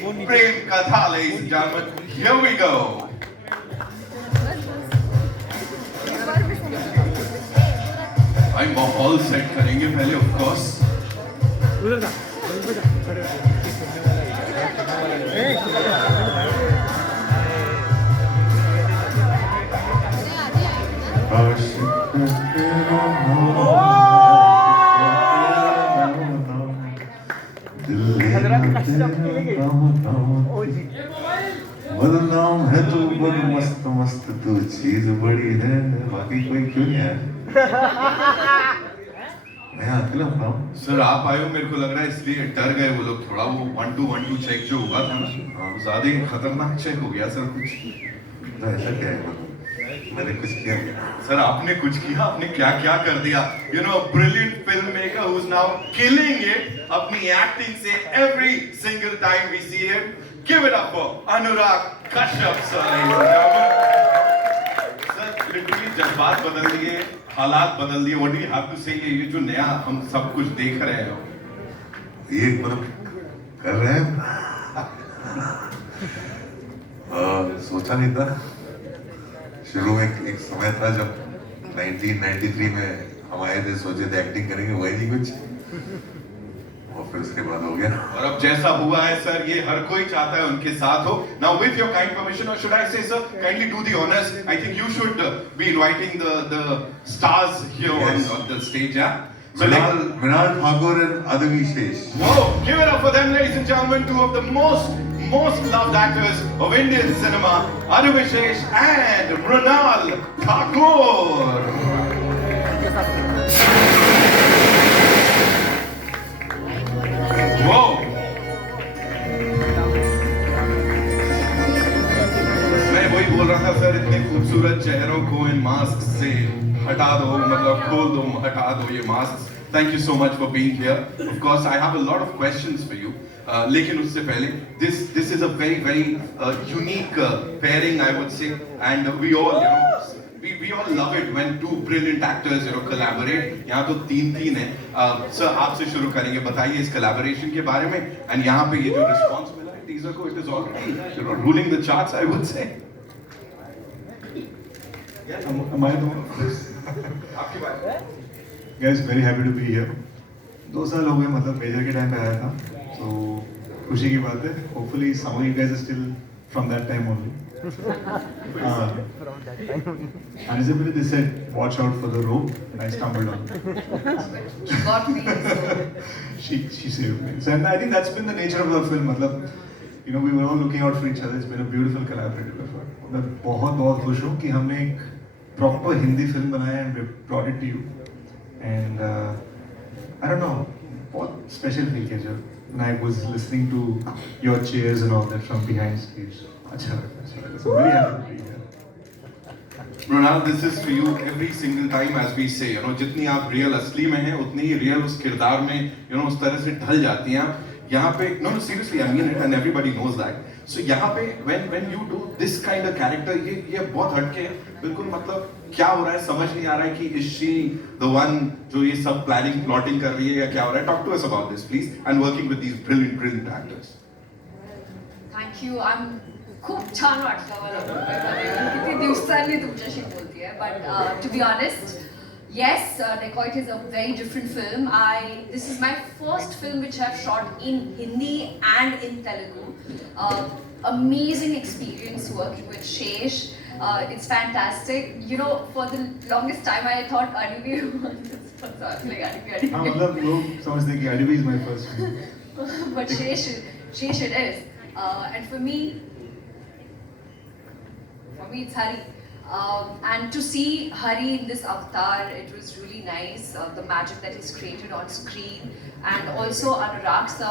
Prem Katha, ladies and gentlemen. Here we go. भाई माहौल set करेंगे पहले ऑफ कोर्स. बदनाम है तू बड़ मस्त मस्त तू चीज बड़ी है बाकी कोई क्यों नहीं है मैं अकेला हूँ सर आप आए हो मेरे को लग रहा है इसलिए डर गए वो लोग थोड़ा. वो 1-2 चेक जो हुआ था ना ज्यादा ही खतरनाक चेक हो गया सर कुछ. तो ऐसा क्या है मैंने कुछ किया सर आपने कुछ किया. आपने क्या क्या कर दिया. You know brilliant film maker who is now killing it अपनी एक्टिंग से every single time we see him. Give it up for Anurag Kashyap sir. Sir literally जज्बात बदल दिए, हालात बदल दिए. What do you have to say ये जो नया हम सब कुछ देख रहे हैं ये मतलब कर रहे हैं सोचा नहीं था. शुरू में एक समय था जब 1993 में हम आए थे, सोचे थे एक्टिंग करेंगे, वही नहीं कुछ, और फिर उसके बाद हो गया. और अब जैसा हुआ है सर ये हर कोई चाहता है उनके साथ हो. Now with your kind permission और शुड आई से sir kindly do the honours. I think you should be inviting the stars here on the stage. So Mrinal Thakur and Adavi Shesh. Whoa, give it up for them, ladies and gentlemen. Two of the most loved actors of Indian cinema, Adavi Shesh and Mrinal Thakur. Whoa. मैं वही बोल रहा था sir, इतने खूबसूरत चेहरों को इन mask से हटा दो, मतलब खोल दो, हटा दो ये mask. Thank you so much for being here. Of course, I have a lot of questions for you. लेकिन उससे पहले, this is a very unique pairing, I would say, and we all, you know, we all love it when two brilliant actors, you know, collaborate. यहाँ तो तीन हैं. Sir, आपसे शुरू करेंगे. बताइए इस collaboration के बारे में. And यहाँ पे ये जो response मिला है teaser को, it is already, you know, ruling the charts, I would say. आपकी बात. Guys, very happy to be here. 2 साल हो गए, मतलब मेजर के टाइम पे आया था, so खुशी की बात है. Hopefully some of you guys are still from that time only. And Isabella, they said, watch out for the rope, and I stumbled on it. She got me. She saved me. So, and I think that's been the nature of the film. मतलब, you know, we were all looking out for each other. It's been a beautiful collaborative effort. मैं बहुत खुश हूँ कि हमने एक proper Hindi film बनाया and we brought it to you. And I don't know, बहुत special feel किया जब when I was listening to your cheers and all that from behind stage. अच्छा लगा. So very happy to be here. Mrinal, this is for you every single time, as we say, you know, जितनी आप real असली में हैं, उतनी ही real उस किरदार में, you know, उस तरह से ढल जाती हैं आप. यहाँ पे, no, seriously, I mean it, and everybody knows that. So यहाँ पे, when you do this kind of character, ये बहुत हटके है, बिल्कुल मतलब क्या हो रहा है समझ नहीं आ रहा है कि is she the one जो ये सब planning, plotting कर रही है या क्या हो रहा है? Talk to us about this, please, and working with these brilliant actors. Thank you. I'm खूप छान वाटलं मला किती दिवसांनी तुमच्याशी बोलतेय. But to be honest, yes, Dacoit is a very different film. This is my first film which I've shot in Hindi and in Telugu. Amazing experience working with Shesh. It's fantastic. You know, for the longest time I thought Adivi was like Adivi. हाँ मतलब लोग समझते हैं कि Adivi is my first film. But Shesh it is. And for me it's Hari. And to see Hari in this avatar, it was really nice. The magic that he's created on screen, and also Anurag sir,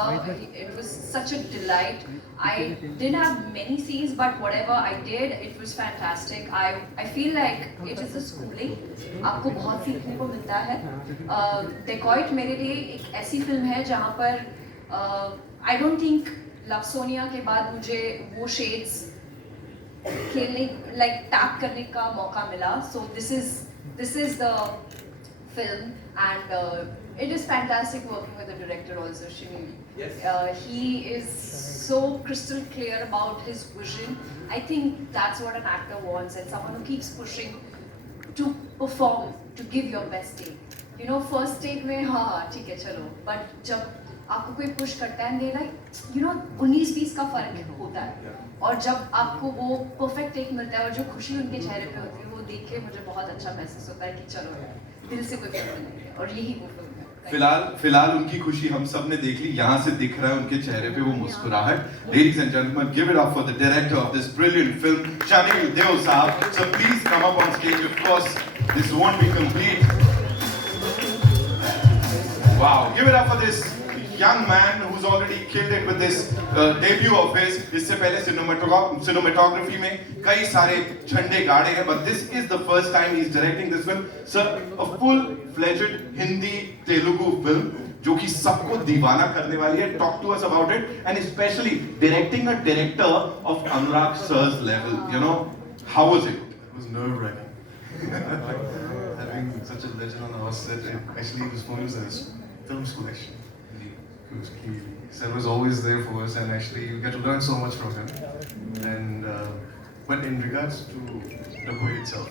it was such a delight. I didn't have many scenes, but whatever I did, it was fantastic. I feel like it is a schooling. आपको बहुत सीखने को मिलता है. Dacoit मेरे लिए एक ऐसी फिल्म है जहाँ पर I don't think Love Sonia के बाद मुझे वो shades खेलने like tap करने का मौका मिला. So this is the film, and It is fantastic working with the director also, Shinil. Yes. He is so crystal clear about his vision. I think that's what an actor wants, and someone who keeps pushing to perform, to give your best take. You know, first take में हाँ ठीक है चलो, but जब आपको कोई push करता है, they like, you know, 19-20 का फर्क होता है. और जब आपको वो perfect take मिलता है और जो खुशी उनके चेहरे पे होती है, वो देख के मुझे बहुत अच्छा महसूस होता है कि चलो यार, दिल से कोई फिल्म नहीं है, और यही वो फिल्म है. फिलहाल उनकी खुशी हम सब ने देख ली. यहाँ से दिख रहा है उनके चेहरे पे वो मुस्कुराहट. Ladies and gentlemen, give it up for the director of this brilliant film, Shanil Deo Saab. So please come up on stage. Of course, this won't be complete. Wow, give it up for this young man who's already killed it with this debut of his. इससे पहले cinematography में कई सारे झंडे गाड़े हैं, but this is the first time he's directing this film. Sir, a full-fledged Hindi Telugu film जो कि सबको दीवाना करने वाली है. Talk to us about it, and especially directing a director of Anurag sir's level. You know, how was it? It was nerve-wracking. Having such a legend on our set, actually it was fun as a film school actually. Sir was always there for us, and actually you get to learn so much from him. And but in regards to the boy itself,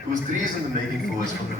it was 3 years in the making for us from the